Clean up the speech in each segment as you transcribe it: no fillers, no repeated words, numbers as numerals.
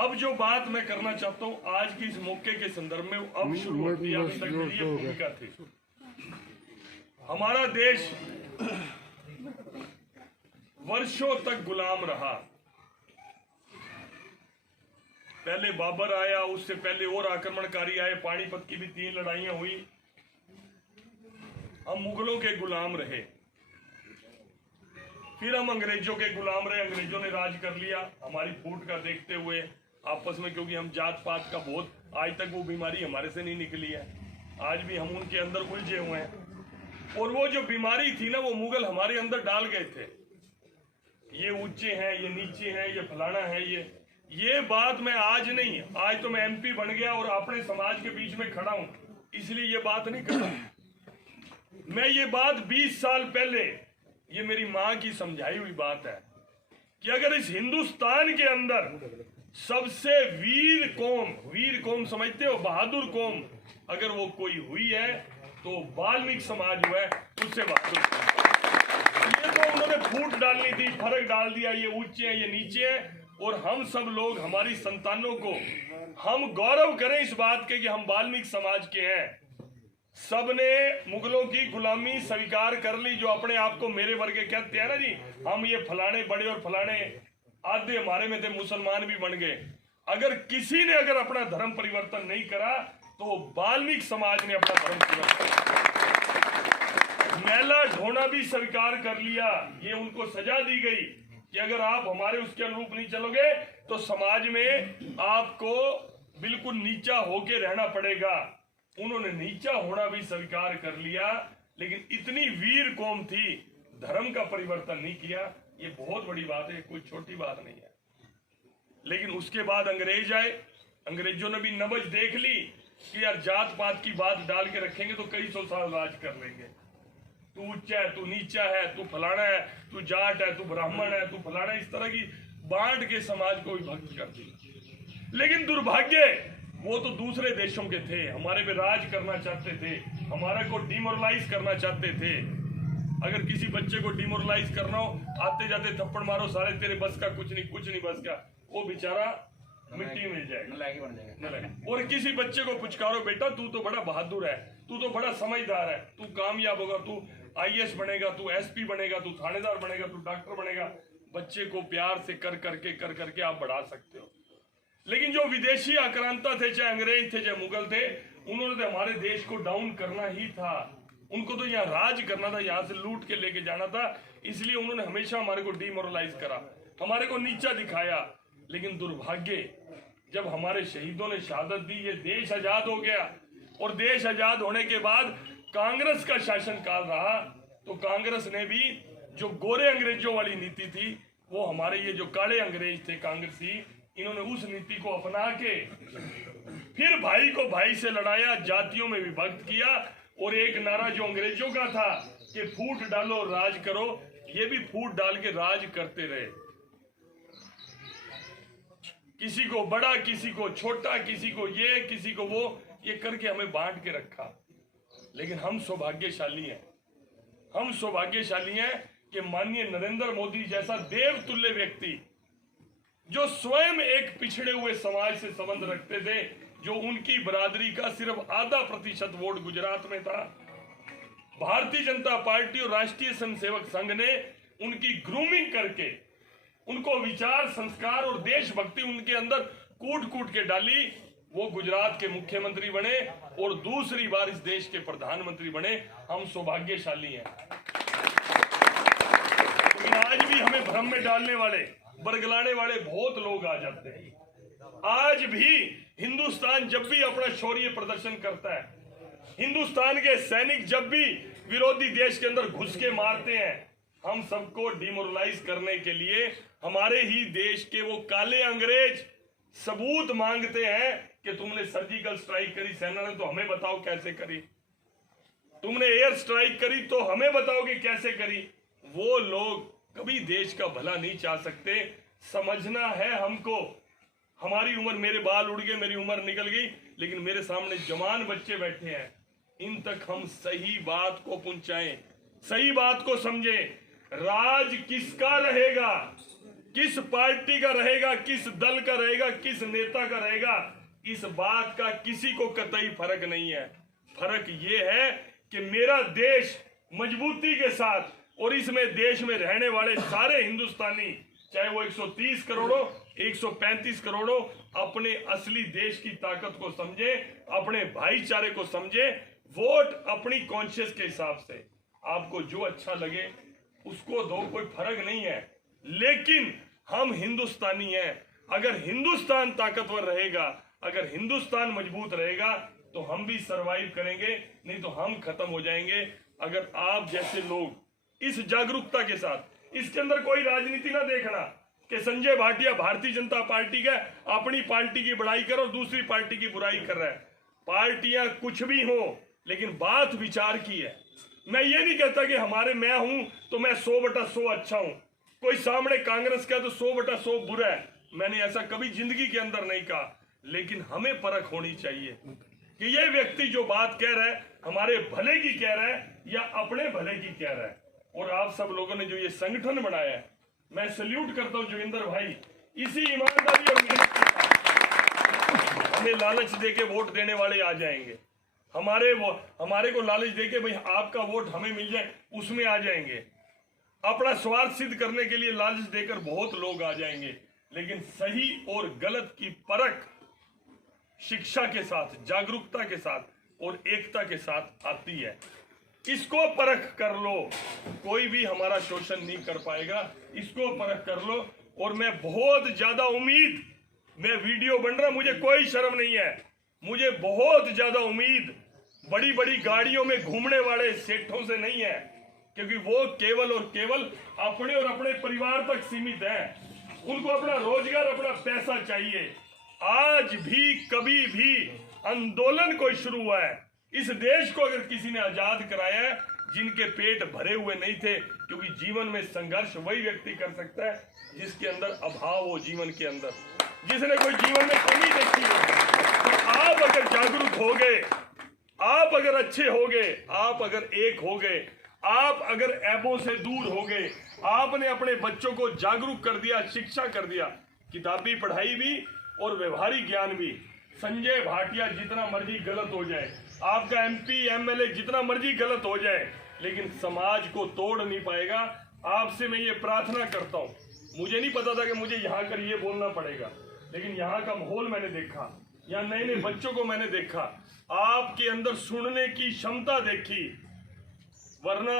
अब जो बात मैं करना चाहता हूँ आज की इस मौके के संदर्भ में, अब शुरू होती है, अभी तक मेरी ये भूमिका थी। हमारा देश वर्षों तक गुलाम रहा। पहले बाबर आया, उससे पहले और आक्रमणकारी आए, पानीपत की भी 3 लड़ाइयां हुई। हम मुगलों के गुलाम रहे, फिर हम अंग्रेजों के गुलाम रहे। अंग्रेजों ने राज कर लिया हमारी फूट का देखते हुए आपस में, क्योंकि हम जात पात का बहुत, आज तक वो बीमारी हमारे से नहीं निकली है, आज भी हम उनके अंदर उलझे हुए हैं। और वो जो बीमारी थी ना, वो मुगल हमारे अंदर डाल गए थे। ये ऊंचे हैं, ये नीचे हैं, ये फलाना है, ये बात मैं आज नहीं, आज तो मैं MP बन गया और अपने समाज के बीच में खड़ा हूं, इसलिए ये बात नहीं कर रहा। मैं ये बात 20 साल पहले, ये मेरी माँ की समझाई हुई बात है कि अगर इस हिंदुस्तान के अंदर सबसे वीर कौम समझते हो, बहादुर कौम अगर वो कोई हुई है तो वाल्मीकि समाज हुआ है, उससे बहादुर। ये तो उन्होंने फूट डालनी थी, फर्क डाल दिया, ये ऊंचे हैं, ये नीचे हैं। और हम सब लोग, हमारी संतानों को हम गौरव करें इस बात के कि हम वाल्मीकि समाज के हैं। सबने मुगलों की गुलामी स्वीकार कर ली, जो अपने आप को मेरे वर्ग कहते हैं ना जी, हम ये फलाने बड़े और फलाने आधे हमारे में थे, मुसलमान भी बन गए। अगर किसी ने अगर अपना धर्म परिवर्तन नहीं करा तो वाल्मीकि समाज ने अपना धर्म परिवर्तन, मैला ढोना भी स्वीकार कर लिया। ये उनको सजा दी गई कि अगर आप हमारे उसके अनुरूप नहीं चलोगे तो समाज में आपको बिल्कुल नीचा होके रहना पड़ेगा। उन्होंने नीचा होना भी स्वीकार कर लिया, लेकिन इतनी वीर कौम थी, धर्म का परिवर्तन नहीं किया। ये बहुत बड़ी बात है, कोई छोटी बात नहीं है। लेकिन उसके बाद अंग्रेज आए, अंग्रेजों ने भी नबज देख ली कि यार जात पात की बात डाल के रखेंगे तो कई 100 साल राज कर लेंगे। तू ऊंचा है, तू नीचा है, तू फलाना है, तू जाट है, तू ब्राह्मण है, तू फलाना, इस तरह की बांट के समाज को विभक्त कर दी। लेकिन दुर्भाग्य, वो तो दूसरे देशों के थे, हमारे पे राज करना चाहते थे, हमारे को डिमोरलाइज करना चाहते थे। अगर किसी बच्चे को डिमोरलाइज करना हो, आते जाते थप्पड़ मारो, सारे तेरे बस का कुछ नहीं बस का, वो बेचारा मिट्टी में जाएगा। और किसी बच्चे को पुचकारो, बेटा तू तो बड़ा बहादुर है, तू तो बड़ा समझदार है, तू कामयाब होगा, तू IAS बनेगा, तू SP बनेगा, तू थानेदार बनेगा, तू डॉक्टर बनेगा। बच्चे को प्यार से कर करके आप बढ़ा सकते हो। लेकिन जो विदेशी आक्रांता थे, चाहे अंग्रेज थे, चाहे मुगल थे, उन्होंने तो हमारे देश को डाउन करना ही था। उनको तो यहाँ राज करना था, यहाँ से लूट के लेके जाना था। इसलिए उन्होंने हमेशा हमारे को डिमोरलाइज करा, हमारे को नीचा दिखाया। लेकिन दुर्भाग्य, जब हमारे शहीदों ने शहादत दी, ये देश आजाद हो गया। और देश आजाद होने के बाद कांग्रेस का शासनकाल रहा, तो कांग्रेस ने भी जो गोरे अंग्रेजों वाली नीति थी, वो हमारे ये जो काले अंग्रेज थे कांग्रेसी, इन्होंने उस नीति को अपना के फिर भाई को भाई से लड़ाया, जातियों में विभक्त किया। और एक नारा जो अंग्रेजों का था कि फूट डालो राज करो, ये भी फूट डाल के राज करते रहे। किसी को बड़ा, किसी को छोटा, किसी को ये, किसी को वो, ये करके हमें बांट के रखा। लेकिन हम सौभाग्यशाली हैं, हम सौभाग्यशाली हैं कि माननीय नरेंद्र मोदी जैसा देवतुल्य व्यक्ति, जो स्वयं एक पिछड़े हुए समाज से संबंध रखते थे, जो उनकी बरादरी का सिर्फ 0.5% वोट गुजरात में था, भारतीय जनता पार्टी और राष्ट्रीय स्वयंसेवक संघ ने उनकी ग्रूमिंग करके उनको विचार, संस्कार और देशभक्ति उनके अंदर कूट के डाली। वो गुजरात के मुख्यमंत्री बने और दूसरी बार इस देश के प्रधानमंत्री बने। हम सौभाग्यशाली हैं। लेकिन आज भी हमें भ्रम में डालने वाले, बरगलाने वाले बहुत लोग आ जाते हैं। आज भी हिंदुस्तान जब भी अपना शौर्य प्रदर्शन करता है, हिंदुस्तान के सैनिक जब भी विरोधी देश के अंदर घुस के मारते हैं, हम सबको डिमोरलाइज करने के लिए हमारे ही देश के वो काले अंग्रेज सबूत मांगते हैं कि तुमने सर्जिकल स्ट्राइक करी सेना ने, तो हमें बताओ कैसे करी। तुमने एयर स्ट्राइक करी तो हमें बताओ कि कैसे करी। वो लोग कभी देश का भला नहीं चाह सकते। समझना है हमको। हमारी उम्र, मेरे बाल उड़ गए, मेरी उम्र निकल गई, लेकिन मेरे सामने जवान बच्चे बैठे हैं। इन तक हम सही बात को पहुंचाएं, सही बात को समझें। राज किसका रहेगा? किस पार्टी का रहेगा, किस दल का रहेगा, किस नेता का रहेगा, इस बात का किसी को कतई फर्क नहीं है। फर्क ये है कि मेरा देश मजबूती के साथ और इसमें देश में रहने वाले सारे हिंदुस्तानी, चाहे वो 130 करोड़ हो, 135 करोड़ हो, अपने असली देश की ताकत को समझे, अपने भाईचारे को समझे, वोट अपनी कॉन्शियस के हिसाब से आपको जो अच्छा लगे उसको दो, कोई फर्क नहीं है। लेकिन हम हिंदुस्तानी हैं। अगर हिंदुस्तान ताकतवर रहेगा, अगर हिंदुस्तान मजबूत रहेगा तो हम भी सरवाइव करेंगे, नहीं तो हम खत्म हो जाएंगे। अगर आप जैसे लोग इस जागरूकता के साथ, इसके अंदर कोई राजनीति ना देखना कि संजय भाटिया भारतीय जनता पार्टी का अपनी पार्टी की बड़ाई कर और दूसरी पार्टी की बुराई कर रहा है। पार्टियां कुछ भी हो, लेकिन बात विचार की है। मैं ये नहीं कहता कि मैं हूं तो मैं 100/100 अच्छा हूं, कोई सामने कांग्रेस का तो 100/100 बुरा है। मैंने ऐसा कभी जिंदगी के अंदर नहीं कहा। लेकिन हमें परख होनी चाहिए कि ये व्यक्ति जो बात कह रहा है हमारे भले की कह रहा है या अपने भले की कह रहा है। और आप सब लोगों ने जो ये संगठन बनाया है, मैं सल्यूट करता हूं जोगिंदर भाई। इसी ईमानदारी और मेहनत के साथ हमें लालच देके वोट देने वाले आ जाएंगे, हमारे को लालच देके भाई आपका वोट हमें मिल जाए उसमें आ जाएंगे, अपना स्वार्थ सिद्ध करने के लिए लालच देकर बहुत लोग आ जाएंगे। लेकिन सही और गलत की परख शिक्षा के साथ, जागरूकता के साथ और एकता के साथ आती है। इसको परख कर लो, कोई भी हमारा शोषण नहीं कर पाएगा। इसको परख कर लो। और मैं बहुत ज्यादा उम्मीद, मैं वीडियो बन रहा, मुझे कोई शर्म नहीं है, मुझे बहुत ज्यादा उम्मीद बड़ी बड़ी गाड़ियों में घूमने वाले सेठों से नहीं है, क्योंकि वो केवल और केवल अपने और अपने परिवार तक सीमित है। उनको अपना रोजगार, अपना पैसा चाहिए। आज भी कभी भी आंदोलन कोई शुरू हुआ है, इस देश को अगर किसी ने आजाद कराया है, जिनके पेट भरे हुए नहीं थे, क्योंकि जीवन में संघर्ष वही व्यक्ति कर सकता है जिसके अंदर अभाव हो, जीवन के अंदर जिसने कोई जीवन में कमी देखी हो। तो आप अगर जागरूक हो गए, आप अगर अच्छे हो गए, आप अगर एक हो गए, आप अगर ऐबों से दूर हो गए, आपने अपने बच्चों को जागरूक कर दिया, शिक्षा कर दिया, किताबी पढ़ाई भी और व्यवहारिक ज्ञान भी। संजय भाटिया जितना मर्जी गलत हो जाए, आपका MP MLA जितना मर्जी गलत हो जाए, लेकिन समाज को तोड़ नहीं पाएगा। आपसे मैं ये प्रार्थना करता हूँ। मुझे नहीं पता था कि मुझे यहाँ कर ये बोलना पड़ेगा, लेकिन यहाँ का माहौल मैंने देखा, यहाँ नए नए बच्चों को मैंने देखा, आपके अंदर सुनने की क्षमता देखी। वरना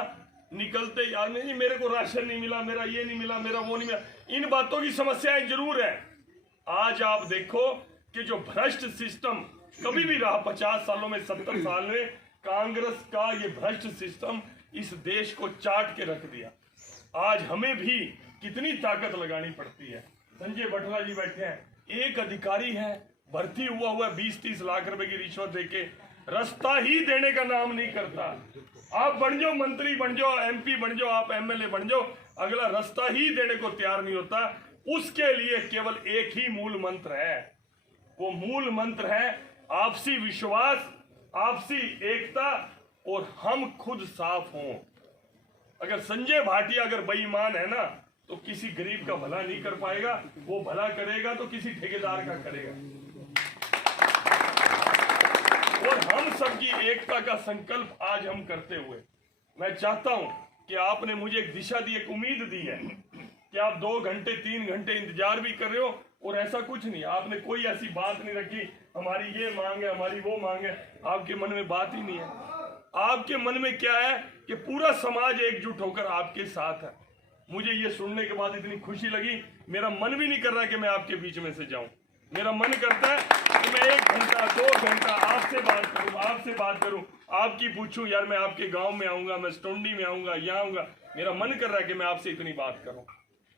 निकलते यार नहीं, मेरे को राशन नहीं मिला, मेरा ये नहीं मिला, मेरा वो नहीं मिला, इन बातों की समस्याएं जरूर है। आज आप देखो कि जो भ्रष्ट सिस्टम कभी भी रहा 50 सालों में, 70 साल में, कांग्रेस का ये भ्रष्ट सिस्टम इस देश को चाट के रख दिया। आज हमें भी कितनी ताकत लगानी पड़ती है। संजय बटला जी बैठे हैं, एक अधिकारी है, भर्ती हुआ 20-30 लाख रुपए की रिश्वत देके, रास्ता ही देने का नाम नहीं करता। आप बन जाओ, मंत्री बन जाओ, MP बन जाओ, आप MLA बन जाओ, अगला रास्ता ही देने को तैयार नहीं होता। उसके लिए केवल एक ही मूल मंत्र है, वो मूल मंत्र है आपसी विश्वास, आपसी एकता और हम खुद साफ हों। अगर संजय भाटिया अगर बेईमान है ना, तो किसी गरीब का भला नहीं कर पाएगा। वो भला करेगा तो किसी ठेकेदार का करेगा। और हम सबकी एकता का संकल्प आज हम करते हुए, मैं चाहता हूं कि आपने मुझे एक दिशा दी, एक उम्मीद दी है कि आप 2 घंटे 3 घंटे इंतजार भी कर रहे हो। और ऐसा कुछ नहीं, आपने कोई ऐसी बात नहीं रखी हमारी ये मांग है, हमारी वो मांग है। आपके मन में बात ही नहीं है। आपके मन में क्या है कि पूरा समाज एकजुट होकर आपके साथ है। मुझे ये सुनने के बाद इतनी खुशी लगी, मेरा मन भी नहीं कर रहा कि मैं आपके बीच में से जाऊं। मेरा मन करता है कि मैं 1 घंटा 2 घंटा आपसे बात करूं, आपकी पूछूं, यार मैं आपके गांव में आऊंगा, मैं स्टोंडी में आऊंगा, यहाँ आऊंगा। मेरा मन कर रहा है कि मैं आपसे इतनी बात करूं,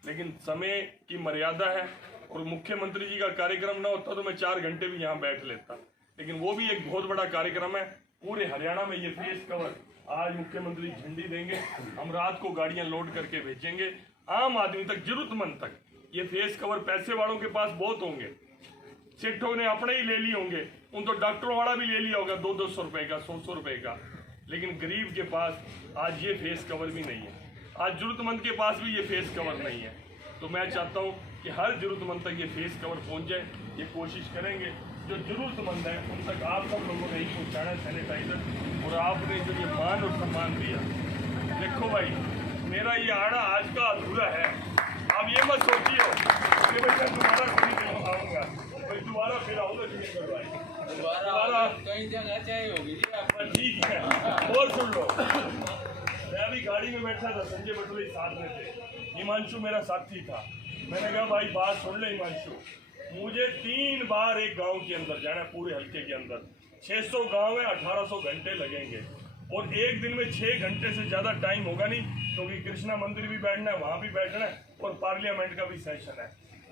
लेकिन समय की मर्यादा है। और मुख्यमंत्री जी का कार्यक्रम ना होता तो मैं 4 घंटे भी यहाँ बैठ लेता, लेकिन वो भी एक बहुत बड़ा कार्यक्रम है। पूरे हरियाणा में ये फेस कवर आज मुख्यमंत्री झंडी देंगे, हम रात को गाड़ियां लोड करके भेजेंगे आम आदमी तक, जरूरतमंद तक। ये फेस कवर पैसे वालों के पास बहुत होंगे, सेठों ने अपने ही ले लिए होंगे, उन तो डॉक्टरों वाला भी ले लिया होगा 200-200 रुपए का, 100-100 रुपए का। लेकिन गरीब के पास आज ये फेस कवर भी नहीं है, आज जरूरतमंद के पास भी ये फेस कवर नहीं है। तो मैं चाहता हूँ कि हर जरूरतमंद तक ये फेस कवर पहुँच जाए, ये कोशिश करेंगे। जो जरूरतमंद है उन तक आप सब लोगों ने ही पहुँचाना सैनिटाइजर। और आपने जो ये मान और सम्मान दिया, देखो भाई मेरा ये आना आज का अधूरा है। आप ये मत सोचिए कि भाई मैं दोबारा कभी नहीं आऊँगा, भाई दोबारा फिर आऊँगा दोबारा कहीं जगह चाहिए होगी जी आपको। ठीक है। और सुन लो, मैं अभी गाड़ी में बैठा था, संजय बटोले साथ में थे, हिमांशु मेरा साथी था। मैंने कहा भाई बात सुन ले हिमांशु, मुझे 3 बार एक गांव के अंदर जाना है, पूरे हल्के के अंदर 600 गांव है, 1800 घंटे लगेंगे। और एक दिन में 6 घंटे से ज़्यादा टाइम होगा नहीं, क्योंकि कृष्णा मंदिर भी बैठना है, वहाँ भी बैठना है, और पार्लियामेंट का भी सेशन है।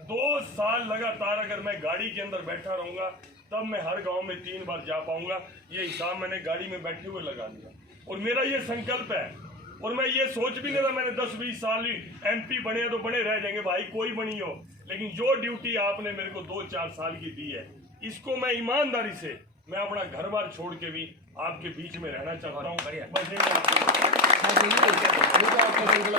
2 साल लगातार अगर मैं गाड़ी के अंदर बैठा रहूँगा तब मैं हर गांव में 3 बार जा पाऊंगा। ये हिसाब मैंने गाड़ी में बैठे हुए लगा लिया, और मेरा ये संकल्प है। और मैं ये सोच भी नहीं रहा मैंने 10-20 साल ही MP बने तो बने रह जाएंगे, भाई कोई बनी हो, लेकिन जो ड्यूटी आपने मेरे को 2-4 साल की दी है, इसको मैं ईमानदारी से, मैं अपना घर बार छोड़ के भी आपके बीच में रहना चाहता हूँ।